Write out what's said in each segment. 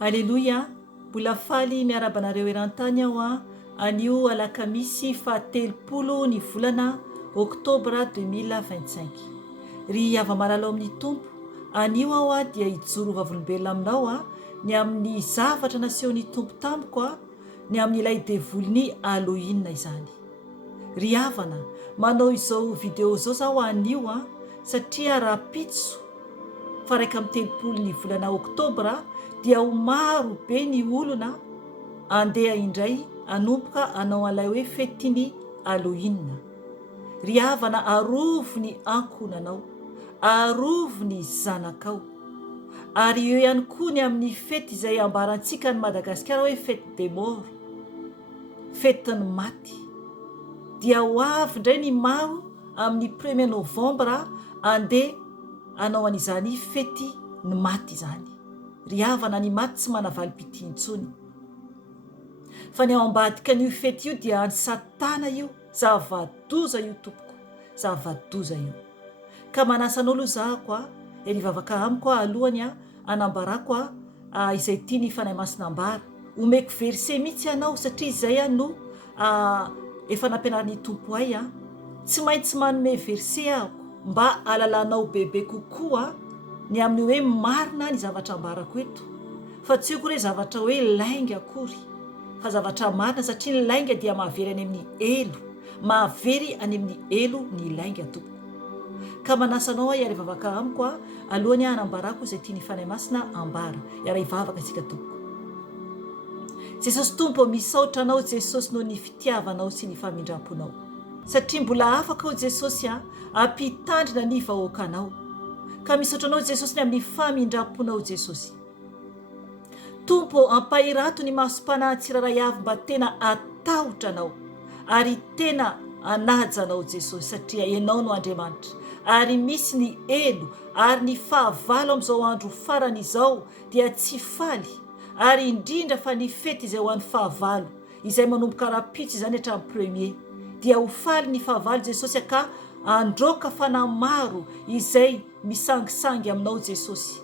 Aleloia, mbola faly miarabanareo eran-tany aho anio alakamisy fahatelopolo ny volana oktobra 2025. Ry ava-malalo amin'ny tompo, anio aho dia hijoro vavolombelona aminao ny amin'ny zavatra nasehony tompo tamiko ny amin'ilay devoliny Halloween izany. Ry havana, manao izao video izao zaho anio satria raha pitso fa raika amin'ny telopolo ny volana oktobra dia ho maro be ny olona andeha indray anomboka anao an'ilay hoe fetiny Halloween. Ry havana, arovo ny ankonanao, arovo ny zanakao, ary eo ihany koa ny amin'ny fety izay ambarantsika ny Madagasikara hoe fety des morts, fetin'ny maty, dia ho avy indray ny maro amin'ny 1er novambra andeha anao an'izany fety ny maty izany. Ry havana, ny maty tsy manavalim-pity intsony, fa ny ao ambadika n'io fety io dia any Satana io, zava-doza io tompoko, zava-doza io. Ka manasa anao aloha zahako rivavaka amiko alohany anambarako izay tiany fanahy masina ambara, omeko verset mihitsy ianao satria izay no efa nampianaran'ny tompo ahy tsy maintsy manome verset ahako mba alalanao bebe kokoa ny amin'ny hoe marina ny zavatra ambarako eto, fa tsy hoe zavatra hoe lainga akory, fa zavatra marina satria ny lainga dia mahavery any amin'ny elo, mahavery any amin'ny elo ny lainga tompoko. Ka manasa anao iary vavaka amiko alohany anambarako izay tiany fanahy masina ambara, iara ivavaka isika tompoko. Jesosy tompo, misaotra anao Jesosy noho ny fitiavanao sy ny famindramponao, satria mbola afaka ao Jesosy ampitandrina ny vahoakanao. Ka misaotra anao Jesosy ny amin'ny famindramponao Jesosy. Tompo, ampahirato ny maso-panahy tsiraray avy mba tena atahotra anao ary tena anaja anao Jesosy, satria ianao no Andriamanitra ary misy ny elo ary ny fahavalo amin'izao andro farany izao dia tsy faly, ary indrindra fa ny fety izay ho an'ny fahavalo izay manomboka rapitso izany hatramin'ny 1er dia ho faly ny fahavalo Jesosy, ka androka fanahy maro izay misangisangy aminao Jesosy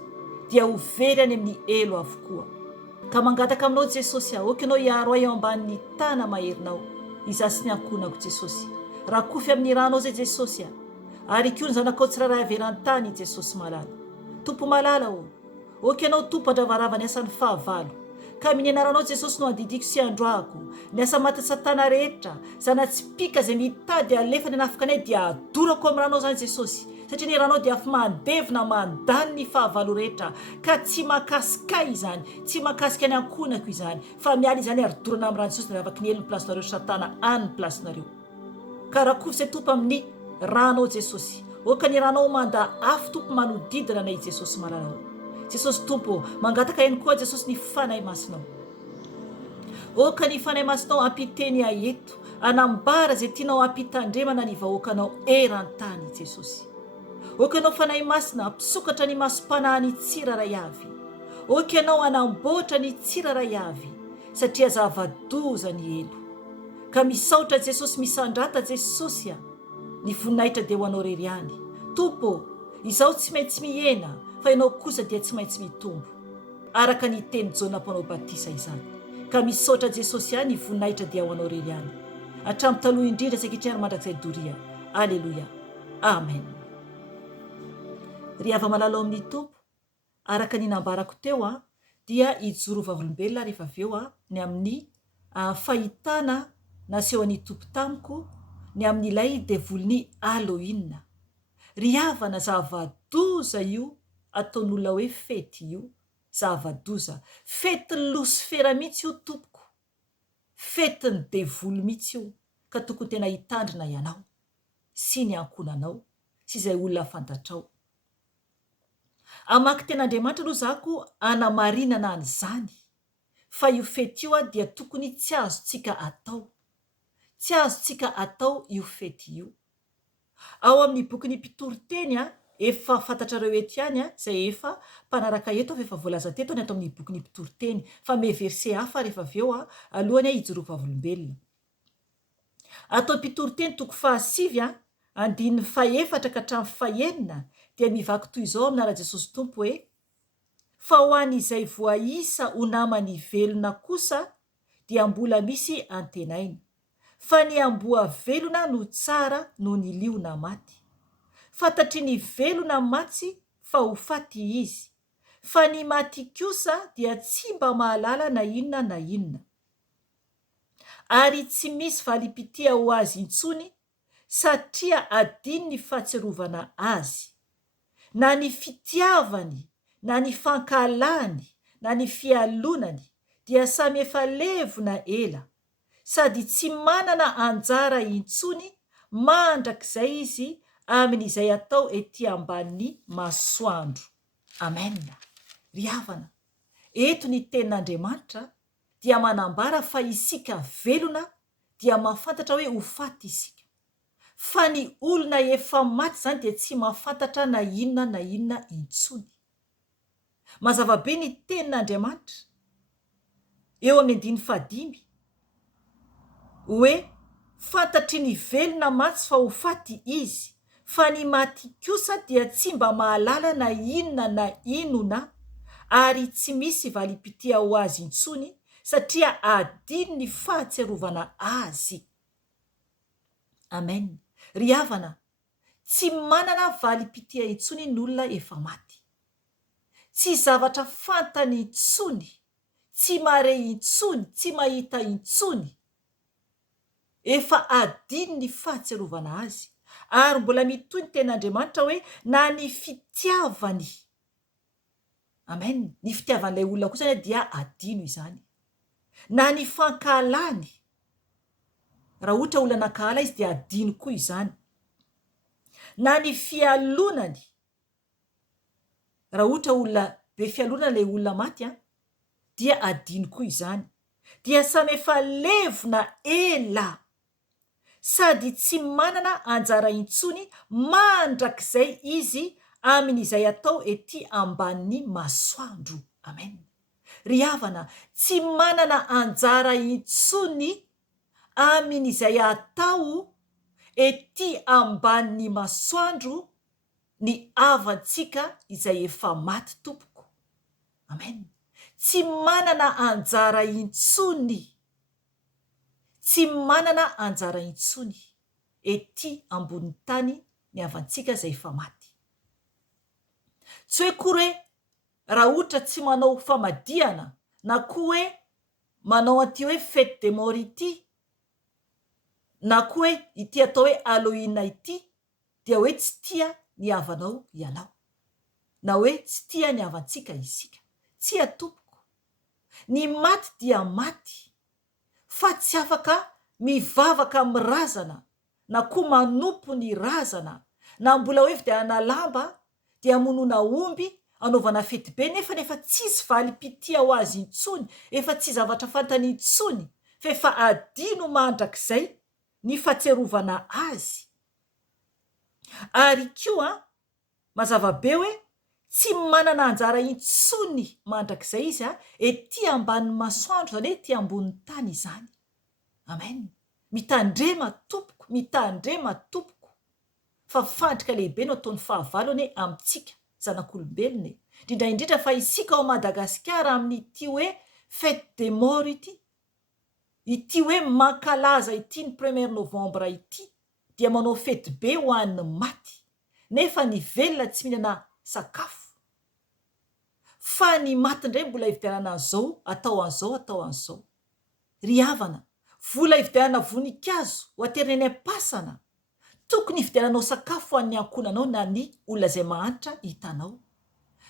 dia ho very any amin'ny elo avokoa. Ka mangataka aminao Jesosy okanao hiaro ahy eo ambanin'ny tana maherinao, izaho sy ny ankonako Jesosy, rakofy amin'ny ranao zay Jesosy ary koa ny zanakao tsiraray averan-tany Jesosy malala. Tompo malala okanao tompo andravarava ny asan'ny fahavalo, ka amin'ny anaranao Jesosy no andidiko sy androako ny asa maty Satana rehetra, zanatsipika izay mitady alefa ny anafika anay dia adorako amin'ny ranao zany Jesosy, satria ny ranao dia afa mandevina mandany ny fahavalo rehetra, ka tsy makasika izany, tsy makasika ny ankonako izany, fa miala izany ary dorana amin'ny rano Jesosy niravaky ny elo ny plasinareo Satana any ny plasinareo. Ka rakofy izay tompo amin'ny ranao Jesosy, oka ny ranao manda afo tompo manodidina anay Jesosy malalao. Jesosy tompo, mangataka ihany koa Jesosy ny fanahy masinao, oka ny fanahy masinao ampiteny aheto anambara izay tianao ampitandremana ny vahoakanao eran-tany Jesosy. Oka ianao fanahy masina ampisokatra ny maso-panahy ny tsiraray avy, oka ianao anamboatra ny tsiraray avy satria zava-doza ny elo. Ka misaotra Jesosy, misandrata Jesosy ny voninahitra dia ho anao rery ihany. Tompo, izaho tsy maintsy mihena fa ianao kosa dia tsy maintsy mitombo, araka ny teny Jaona mpanao batisa izany. Ka misaotra Jesosy ny voninahitra dia ho anao rery ihany, hatramin'ny taloha indrindra ankehitriny ary mandrakizay doria. Aleloia, amen. Ry ava-malalo amin'ny tompo, araka ny nambarako teo dia hijoro vavolombelona rehefa avy eo ny amin'ny fahitana naseho an'ny tompo tamiko ny amin'ilay devoliny Halloween. Ry havana, zava-doza io ataon'olona hoe fety io, zava-doza, fetin'ny Losifera mihitsy io tompoko, fetin'ny devoly mihitsy io, ka tokony tena hitandrina ianao sy ny ankonanao sy izay olona fantatrao. Amaky ten'Andriamanitra aloha zako anamarinana an'izany fa io fety io dia tokony tsy azontsika atao, tsy azontsika atao io fety io. Ao amin'ny bokin'ny mpitoriteny efa fantatrareo eto ihany izay efa mpanaraka eto fa efa voalaza teto ny atao amin'ny bokin'ny mpitoriteny, fa me verset hafa rehefa avy eo alohany hijoro vavolombelona. Atao mpitoriteny toko 7 andininy 4 ka hatramin'ny 9 dia mivaky toy izao amin'ara Jesosy tompo hoe fa ho an'izay voaisa ho namany velona kosa dia mbola misy antenaina, fa ny amboa velona no tsara no ny liona maty. Fantatry ny velona matsy fa ho faty izy, fa ny maty kosa dia tsy mba mahalala na inona na inona. Ary tsy misy valim-pitia ho azy intsony, satria adiny ny fahatsiarovana azy. Na ny fitiavany, na ny fankalany, na ny fialonany dia samy efa levona ela, sady tsy manana anjara intsony mandrakizay izy amin'izay atao ety ambanin'ny masoandro. Amen. Ry havana, eto ny tenin'Andriamanitra dia manambara fa isika velona dia mahafantatra hoe ho faty isika. Fa ny olona efa maty zany dia tsy mahafantatra na inona na inona intsony. Mazava be ny tenin'Andriamanitra eo amin'ny 5 hoe fantatry ny velona matsy fa ho faty izy, fa ny maty kosa dia tsy mba mahalala na inona na inona, ary tsy misy valim-pitia ho azy intsony, satria adiny ny fahatsiarovana azy. Amen. Ry havana, tsy manana valim-pitia intsony n'olona efa maty. Tsy zavatra fantany intsony, tsy mare intsony, tsy mahita intsony. Efa adiny ny fahatsiarovana azy. Ary mbola mitoy ny ten'Andriamanitra hoe na ny fitiavany. Amen. Ny fitiavan'ilay olona kosa dia adino izany. Na ny fankalany. Raha ohatra olona nankahala izy dia adino koa izany. Na ny fialonany. Raha ohatra olona be fialonana ilay olona maty, dia adino koa izany. Dia samy efa levona ela, sady tsy manana anjara intsony mandrakizay izy amin'izay atao ety ambanin'ny masoandro. Amen. Ry havana, tsy manana anjara intsony amin'izay atao ety ambanin'ny masoandro ny avantsika izay efa maty tompoko. Amen. Tsy manana anjara intsony. Tsy manana anjara intsony ety ambonin'ny tany ny avantsika izay efa maty. Tsy hoe koa hoe raha ohatra tsy manao famadihana, na koa hoe manao an'ity hoe fête des morts ity, na koa hoe ity atao hoe Halloween ity, dia hoe tsy tia ny havanao ianao, na hoe tsy tia ny havantsika isika. Tsy atompoko. Ny maty dia maty, fa tsy afaka mivavaka amin'ny razana, na koa manompo ny razana, na mbola hoe vidianana lamba dia monona omby anaovana fety be, nefa tsisy valim-pitia ho azy intsony, efa tsy zavatra fantany intsony, fa efa adino mandrakizay ny fahatsiarovana azy. Ary koa mazava be hoe tsy manana anjara intsony mandrakizay izy ety ambanin'ny masoandro, zany hoe ety ambonin'ny tany izany. Amen. Mitandrema tompoko, mitandrema tompoko. Fa fandrika lehibe no ataon'ny fahavalony amintsika zanak'olombelona, indrindra fa isika ao Madagasikara amin'ity hoe fête des morts ity hoe mankalaza ity ny 1er novembre ity, dia manao fety be ho an'ny maty, nefa ny velona tsy mihinana sakafo. Fa ny maty indray mbola hividianana an'izao, atao an'izao. Ry havana, vola hividianana voninkazo ho aterina eny am-pasana, tokony hividiananao sakafo ho an'ny ankonanao na ny olona izay mahantra hitanao.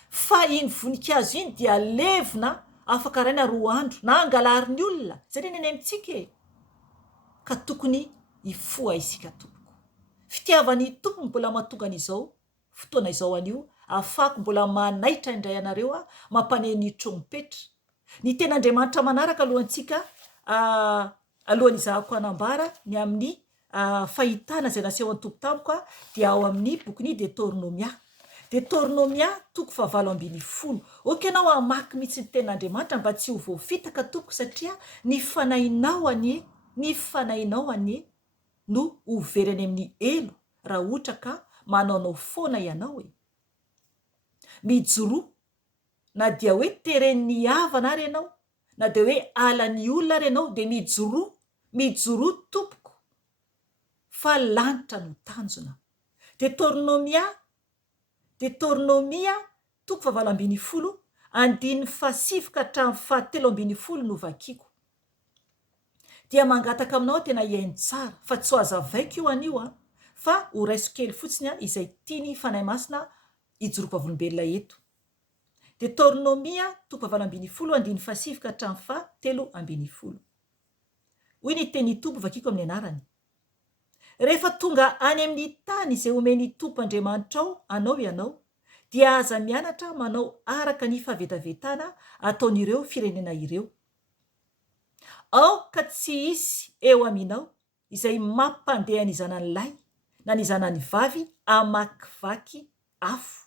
Fa iny voninkazo iny dia levona afaka raina 2 andro na angalarin'ny olona, zay ny amintsika e. Ka tokony hifoha isika tompoko. Fitiavan'ny tompoko mbola mahatonga an'izao fotoana izao anio, afako mbola manaitra indray anareo mampaneno ny trompetra. Ny ten'Andriamanitra manaraka alohantsika alohan'izahako anambara ny amin'ny fahitana izay naseho an'ny tompo tampoka, dia ao amin'ny bokin'ny Deutéronomia. Deutéronomia 7:10. Oka ianao hamaky mihitsy ny ten'Andriamanitra mba tsy ho voafitaka tompoko, satria ny fanahinao anie no overany amin'ny elo raha ohatra ka manaonao foana ianao e. Mijoroa na dia hoe teren'ny havana ary ianao na dia hoe alany olona ary ianao dia mijoroa tompoko fa lanitra no tanjona. Deutéronomia toko 7:20 andiny 7 ka hatramin'ny 7:7 no vakiako. Dia mangataka aminao tena iainy tsara fa tsy ho azavaiko io anio fa ho raiso kely fotsiny izay tiany fanahy masina ijoroam-pavolombelona eto. Deutéronomia toko 7:20 andiny 7 ka hatramin'ny 7:7. Hoy ny teny Tompo vakiako amin'ny anarany. Rehefa tonga any amin'ny tany izay omeny Tompo Andriamanitra anao ianao, dia aza mianatra manao araka ny fahavetavetana ataon'ireo firenena ireo. Ao ka tsy hisy eo aminao izay mampandeha ny zanany lahy na ny zanany vavy amakivaky afo,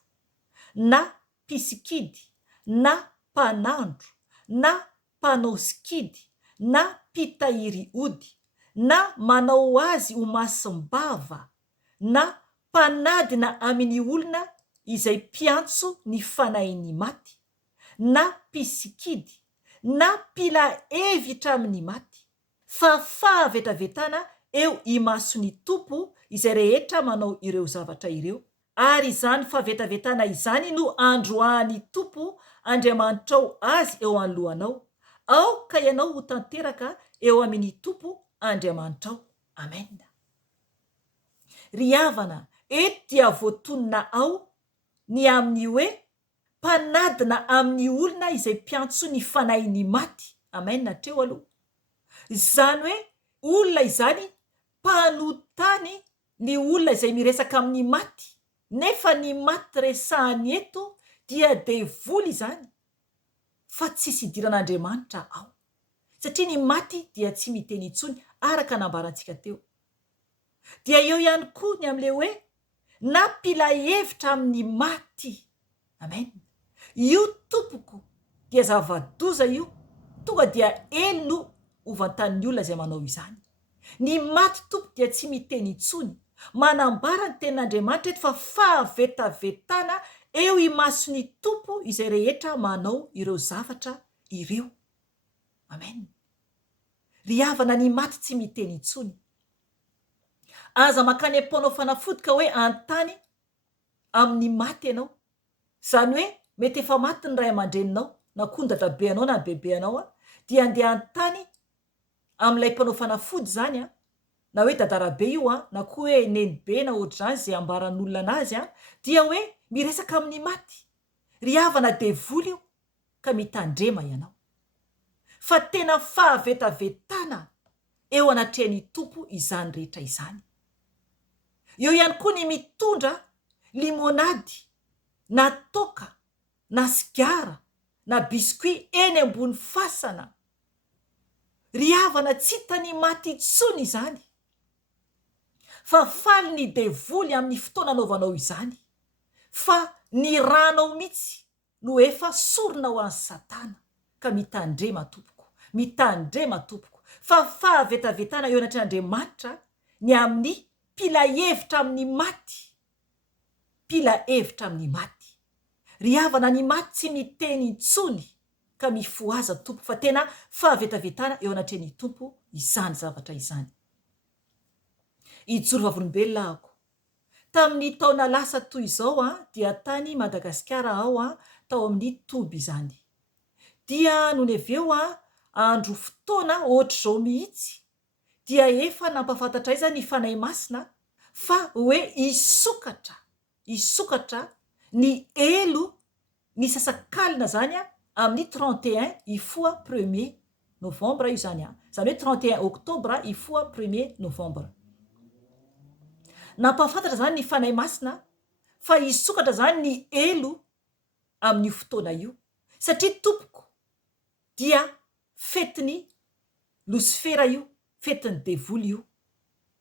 na mpisikidi, na mpanandro, na mpanao sikidy, na mpitahiry ody, na manao azy ho masim-bava, na mpanadina amin'ny olona izay mpiantso ny fanahin'ny maty, na mpisikidy, na mpila hevitra amin'ny maty, fa fahavetavetana eo imason'ny Tompo izay rehetra manao ireo zavatra ireo. Ary izany fahavetavetana izany no androahan'ny Tompo Andriamanitrao azy eo anoloanao. Ao ka ianao ho tanteraka eo amin'ny Tompo Andriamanitrao. Amen. Ry havana, eto dia voatonona ao ny amin'ny hoe mpanadina amin'ny olona izay mpiantso ny fanahin'ny maty. Amen hatreo aloha. Izany hoe olona izany mpanotany ny olona izay miresaka amin'ny maty, nefa ny maty resahany eto dia devoly izany fa tsisy idiran'Andriamanitra ao, satria ny maty dia tsy miteny intsony araka nambarantsika teo. Dia eo ihany koa ny amin'ilay hoe na mpila hevitra amin'ny maty. Amen. Io Tompoko dia zava-doza io, tonga dia elo no hovantanin'ny olona izay manao izany. Ny maty Tompo dia tsy miteny intsony, manambara ny tenin'Andriamanitra eto fa fahavetavetana eo imason'ny Tompo izay rehetra manao ireo zavatra ireo. Amen. Ry havana, ny maty tsy miteny intsony. Aza makany am-paonao fanafody ka hoe antany amin'ny maty ianao. Izany hoe mety efa maty ny ray aman-dreninao na koa ny dadabeanao na ny bebeanao dia andeha antany amin'ilay mpanao fanafody zany na hoe dadarabe io na koa hoe nenibe na ohatr'izany izay ambaran'olona anazy dia hoe miresaka amin'ny maty. Ry havana, devoly io ka mitandrema ianao. Fa tena fahavetavetana eo anatrehan'ny Tompo izany rehetra izany. Eo ihany koa ny mitondra limonady na toaka na sigara na biskuit eny ambony fasana. Ry havana, tsy hitany maty intsony izany, fa faly ny devoly amin'ny fotoana anaovanao izany, fa ny ranao mihitsy no efa sorona ho an'ny Satana. Ka mitandrema Tompoko, fa fahavetavetana eo anatrehan'Andriamanitra ny amin'ny mpila hevitra amin'ny maty. Ry havana, ny maty tsy miteny intsony ka mifoaza Tompo, fa tena fahavetavetana eo anatrehan'ny Tompo izany zavatra izany. Ijoro vavolombelona ako. Tamin'ny taona lasa toy izao dia tany Madagasikara aho tao amin'ny Toby izany. Dia noho ny avy eo andro fotoana ohatr'izao mihitsy dia efa nampafantatra iza ny fanahy masina fa hoe isokatra ny elo ny sasakalina zany amin'ny 31 ifoa 1er novembre io zany zany hoe 31 oktobra ifoa 1er novembre. Nampafantatra zany ny fanahy masina fa isokatra zany ny elo amin'ny fotoana io, satria Tompoko dia fetiny Losifera io, fetiny devoly io,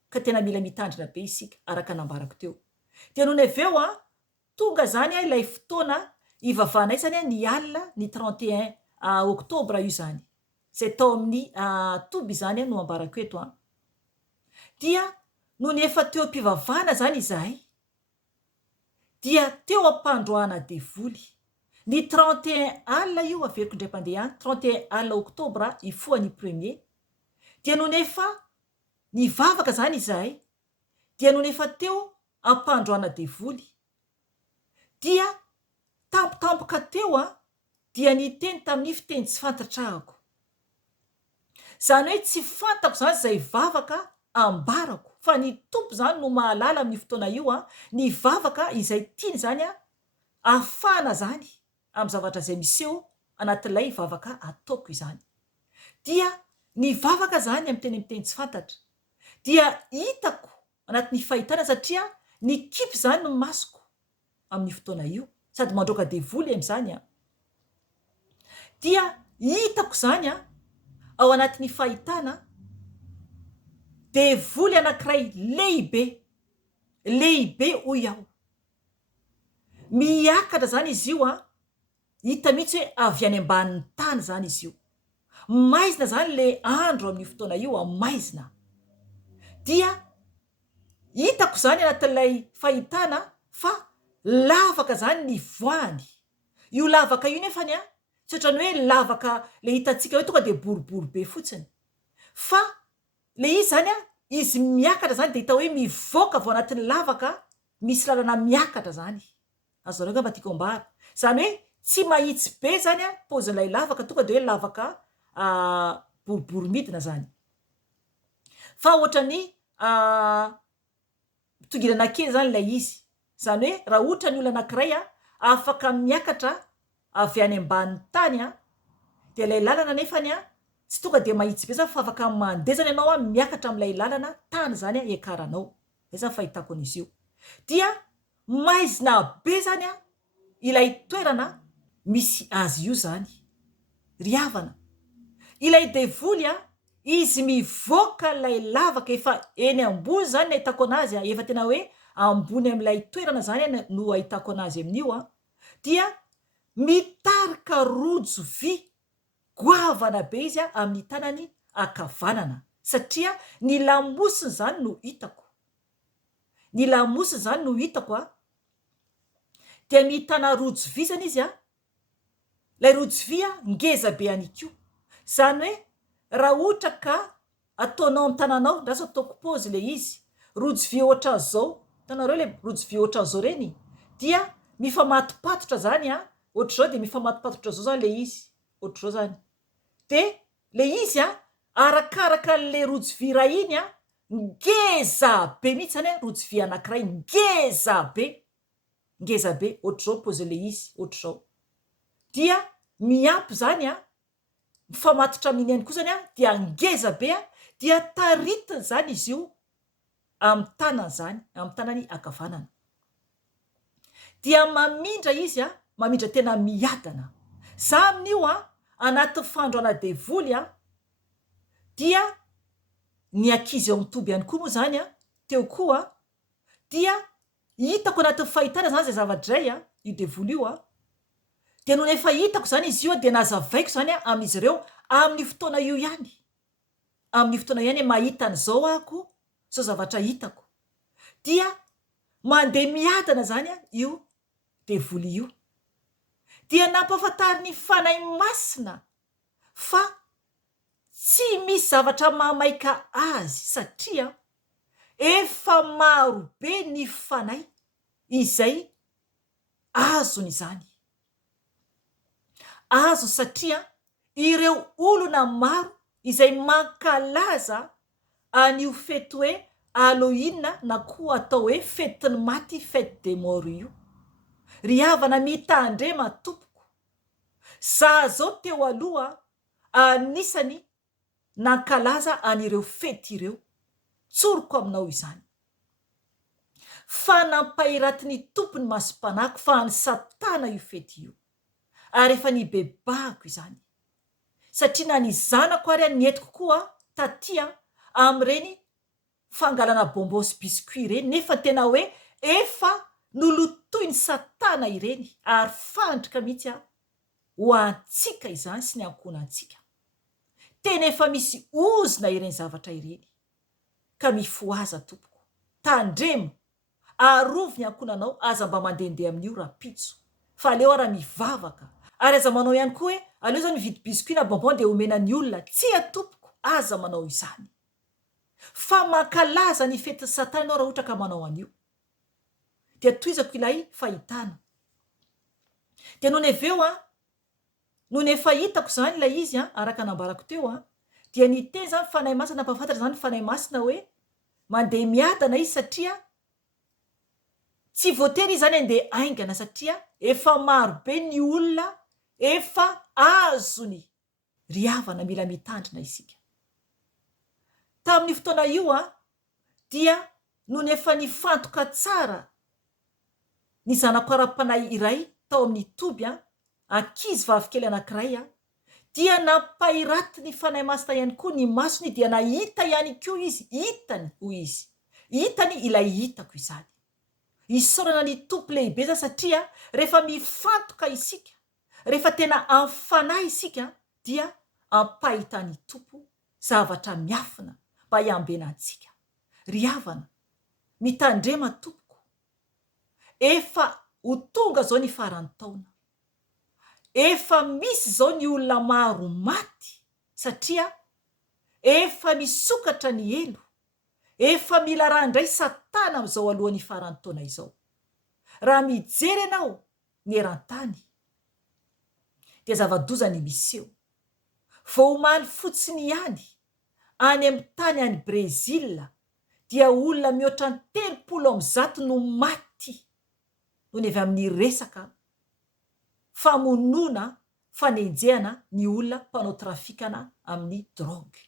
ka tena mila mitandrina be isika araka nambarako teo. Dia noho ny avy eo tonga zany ilay fotoana ivavahanay zany ny alina ny 31 oktobra io zany, izay tao amin'ny Toby zany no ambarako eto Dia noho ny efa teo am-pivavahana zany izahay, dia teo am-pandroana devoly, ny 31 alina io averiko indray mpandeha any 31 alina oktobra ifoany premier dia no nefa nivavaka zany izahay dia no nefa teo ampandroana devoly dia tampotampoka teo dia niteny tamin'ny fiteny tsy fantatrahako zany hoe tsy fantako zany zay vavaka ambarako fa ny tompo zany no mahalala amin'ny fotoana io ny vavaka izay tiany zany afana zany amin'ny zavatra izay miseho anatin'ilay vavaka ataoko izany dia ny vavaka zany amin'ny teny tsy fantatra dia hitako anatin'ny fahitana satria ny kipy zany no masoko amin'ny fotoana io sady mandroaka devoly amin'izany dia hitako zany ao anatin'ny fahitana devoly anankiray lehibe hoy aho miakatra zany izy io hita mihitsy hoe avy any ambanin'ny tany zany izy io maizina zany le andro amin'ny fotoana io maizina dia hitako zany anatin'ilay fahitana fa lavaka zany ny voany io lavaka io nefany tsy ohatrany hoe lavaka le hitantsika hoe tonga de boribory be fotsiny fa le izy zany izy miakatra zany de hita hoe mivoaka vo anatin'ny lavaka misy lalana miakatra zany azonareo ngamba tiako ambara zany hoe tsy mahitsy be zany pozin'ilay lavaka tonga de hoe lavaka boribory midina zany fa ohatrany tongirana kely zany ilay izy zany hoe raha ohatra ny olona anankiray afaka miakatra avy any ambanin'ny tany de ilay lalana nefany tsy tonga de mahitsy be zany fa afaka mandeha zany ianao miakatra amin'ilay lalana tany zany iakaranao zay zany fahitako an'izy io dia maizina be zany ilay toerana misy azy io zany ry havana ilay devoly izy mivoaka ilay lavaka efa eny ambony zany ny ahitako anazy efa tena hoe ambony amin'ilay toerana zany no ahitako anazy amin'io dia mitarika rojo vy goavana be izy amin'ny tanany akavanana satria ny lamosiny zany no hitako ny lamosiny zany no hitako dia mitana rojo vy zany izy lay rojo vy ngeza be aniko zany hoe raha ohatra ka ataonao amin'ny tananao ndraso ataoko pôzy le izy rojo vy ohatra zao tanareo le rojo vy ohatra zao reny dia mifamatopatotra zany ohatra zao de mifamatopatotra zao zany le izy ohatra zao zany de le izy arakaraka le rojo vy raha iny ngeza be mihitsy zany rojo vy anankiray ngeza be ohatra zao pôzy le izy ohatra zao dia miampy zany mifamatotra amin'iny ihany koa zany dia ngeza be dia taritiny zany izy io amin'ny tanany zany amin'ny tanany akavanana dia mamindra izy mamindra tena miadana za amin'io anaty fandroana devoly dia ny ankizy ao mitoby ihany koa moa zany teo koa dia hitako anatin'ny fahitana zany zay zavadray io devoly io de no nefa hitako zany izy io de nazavaiko zany amin'izy ireo amin'ny fotoana io ihany amin'ny fotoana ihany mahita an'izao ako zao zavatra hitako dia mandeha miadana zany io devoly io dia nampafantary ny fanahy masina fa tsy misy zavatra mamaika azy satria efa maro be ny fanahy izay azony zany azo satria ireo olona maro izay mankalaza an'io fety hoe Halloween na koa atao hoe fetiny maty fete de mort io ry havana mitandrema tompoko za zao teo aloha anisany nankalaza an'ireo fety ireo tsoroko aminao izany fa nampahiratiny tompony masompanako fa ny satana io fety io ary efa ny bebako izany satria na ny zanako ary nietiko koa tatia amin'ireny fangalana bonbon sy biscuit ireny nefa tena hoe efa nolotoy ny satana ireny ary fandrika mihitsy ho antsika izany sy ny ankonantsika tena efa misy ozina ireny zavatra ireny ka mifoaza tompoko tandremo arovy ny ankonanao aza mba mandehandeha amin'io rapitso fa aleo raha mivavaka ary aza manao ihany koa hoe aleo zany mividy biscuit na bonbon de omena ny olona tsy atompoko aza manao izany fa mankalaza ny fetiny satana ianao raha ohatra ka manao an'io dia toizako ilay fahitana dia noho ny avy eo noho ny efa hitako zany ilay izy araka nambarako teo dia ny teny zany fanahy masina mpafantatra zany fanahy masina hoe mandeha miadana izy satria tsy voatery izy zany andeha aingana satria efa marobe ny olona efa azony riavana mila mitandrina isika tamin'ny fotoana io dia noho ny efa nifantoka tsara ny zanako ara-panahy iray tao amin'ny toby ankizy vavikely anankiray dia nampairaty ny fanahy masina ihany koa ny masony dia nahita ihany koa izy hitany hoy izy hitany ilay hitako izany isaorana ny tompo lehibe zany satria rehefa mifantoka isika rehefa tena amfanahy isika dia ampahitany tompo zavatra miafina mba hiambena antsika riavana mitandrema tompoko efa ho tonga zao ny farany taona efa misy zao ny olona maro maty satria efa misokatra ny elo efa mila raha indray satana am'izao alohan'ny farany taona izao raha mijery ianao ny eran-tany dia zava-dozany miseo vao omaly fotsiny ihany any amin'ny tany any Brezila dia olona mihoatra ny 300 no maty noho ny avy amin'ny resaka famonoana fanenjehana ny olona mpanao trafikana amin'ny drogue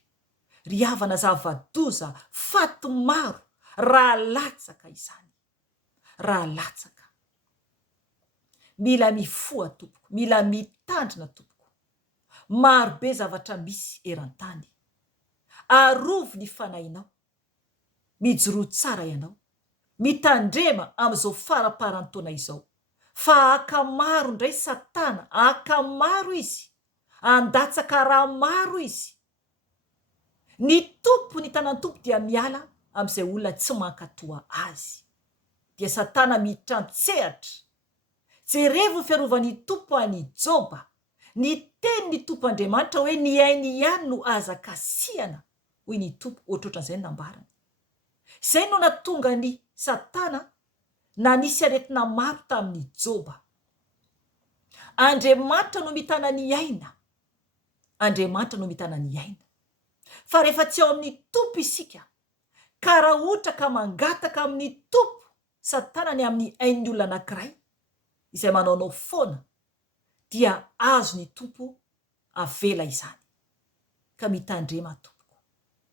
riavana zava-doza faty maro raha latsaka izany raha latsaka mila mifoha tompoko mila mitandrina tompoko maro be zavatra misy eran-tany arovy ny fanahinao mijoro tsara ianao mitandrema am'izao faraparan-taona izao fa akamaro ndray satana akamaro izy andatsaka raha maro izy ny tompo ny tanany tompo dia miala am'izay olona tsy mankatoa azy dia satana mitrantsehatra jerevo ny fiarovany tompo any Joba ny teny ny tompo Andriamanitra hoe ny ainy ihany no azakasiana hoy ny tompo ohatrohatran'izay nambarany izay no natonga ny satana na nisy aretina maro tamin'ny Joba Andriamanitra no mitana ny aina Andriamanitra no mitana ny aina fa rehefa tsy ao amin'ny tompo isika ka raha ohatra ka mangataka amin'ny tompo satana ny amin'ny ain'ny olona anankiray izay manaonao foana dia azo ny tompo avela izany ka mitandrema tompoko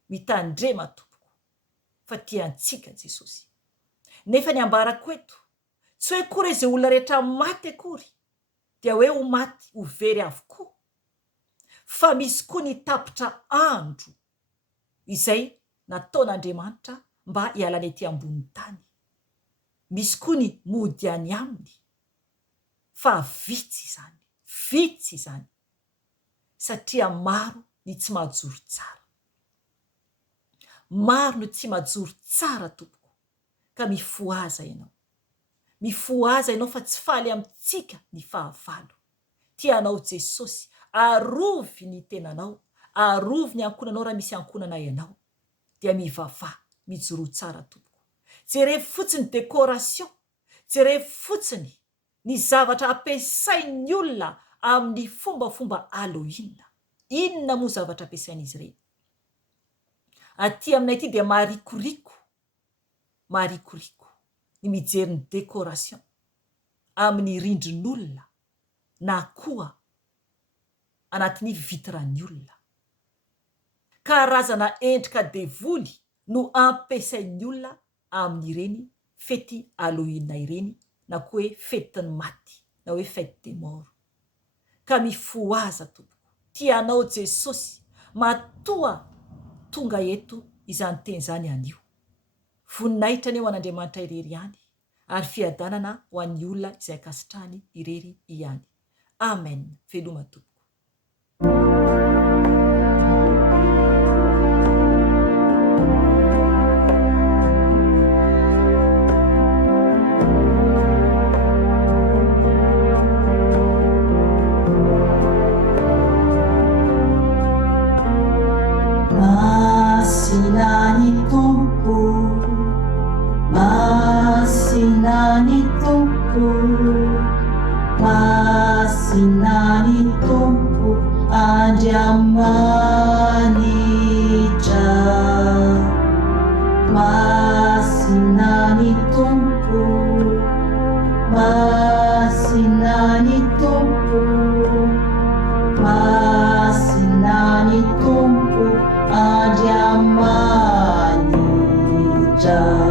mitandrema tompoko fa tiantsika Jesosy nefa ny ambarako eto tsy hoe kory izay olona rehetra maty akory dia hoe ho maty ho very avokoa fa misy koa ny tapitra andro izay nataon'Andriamanitra mba hialany ety ambony tany misy koa ny mody any aminy fa vitsy izany satria maro ny tsy mahajoro tsara maro no tsy mahajoro tsara tompoko ka mifoaza ianao fa tsy faly amintsika ny fahavalo tianao Jesosy arovy ny tenanao arovy ny ankonanao raha misy ankonana ianao dia mivavah mijoro tsara tompoko jereo fotsiny décoration jereo fotsiny ny zavatra ampiasain'ny olona amin'ny fombafomba Halloween inona moa zavatra ampiasain'izy ireny aty aminay ity dia marikoriko ny mijery ny décoration amin'ny rindrin'olona na koa anatin'ny vitran'ny olona karazana endrika devoly no ampiasain'ny olona amin'ireny fety Halloween ireny na koa hoe fetiny maty na hoe fête des morts ka mifoaza tompoko tianao Jesosy matoa tonga eto izany teny izany anio voninahitra aneo an'Andriamanitra irery ihany ary fiadanana ho an'ny olona izay ankasitrahany irery ihany amen veloma tompoko. ny tompo andriamanitra. Masina ny tompo, masina ny tompo, masina ny tompo andriamanitra.